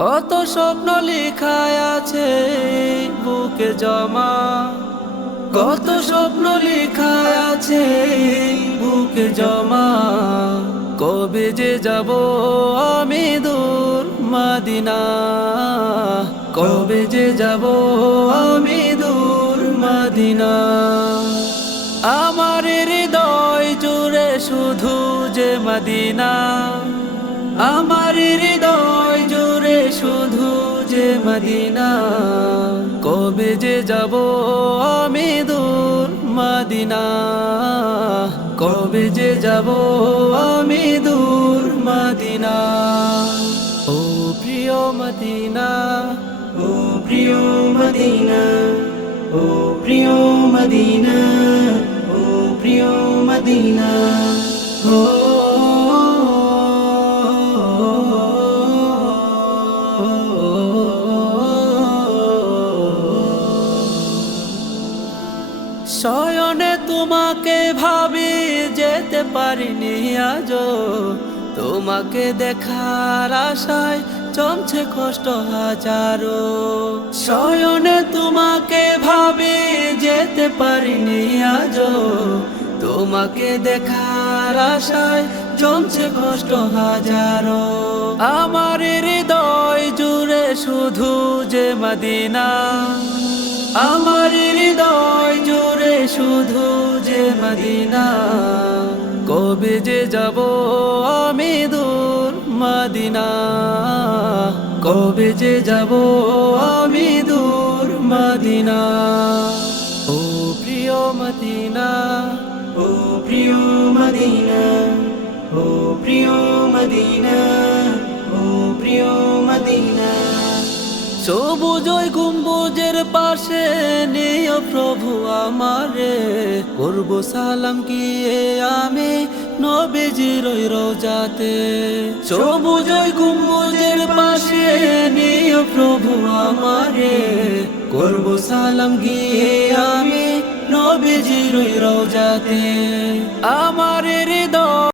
কত স্বপ্ন লেখা আছে বুকে জমা, কত স্বপ্ন লেখা আছে বুকে জমা। কবে যে যাব আমি দূর মদিনা, কবে যে যাব আমি দূর মদিনা। আমার হৃদয় জুড়ে শুধু যে মদিনা, আমার হৃদয় জুড়ে শুধু যে মদিনা। কবে যে যাব আমি দূর মদিনা, কবে যে যাব আমি দূর মদিনা। ও প্রিয় মদিনা, ও প্রিয় মদিনা, ও প্রিয় মদিনা, ও প্রিয় মদিনা। ও শয়নে তোমাকে ভাবি যেতে পারিনি আজো, তোমাকে দেখার আশায় জমছে কষ্ট হাজারো। শয়নে তোমাকে ভাবি যেতে পারিনি আজো, তোমাকে দেখার আশায় জমছে কষ্ট হাজারো। আমার হৃদয় জুড়ে শুধু যে মদিনা, আমার হৃদয় জুড়ে শুধু যে মদিনা। কবে যে যাব আমি দূর মদিনা, কবে যে যাব আমি দূর মদিনা। ও প্রিয় মদিনা, ও প্রিয় মদিনা, ও প্রিয় মদিনা, ও প্রিয় মদিনা। সবুজ ওই গম্বুজের পাশে নিও প্রভু আমারে, করব সালাম গিয়ে আমি নবীজির ওই রোজাতে। সবুজ ওই গম্বুজের পাশে নিও প্রভু আমারে, করব সালাম গিয়ে আমি নবীজির ওই রোজাতে। আমার হৃদয়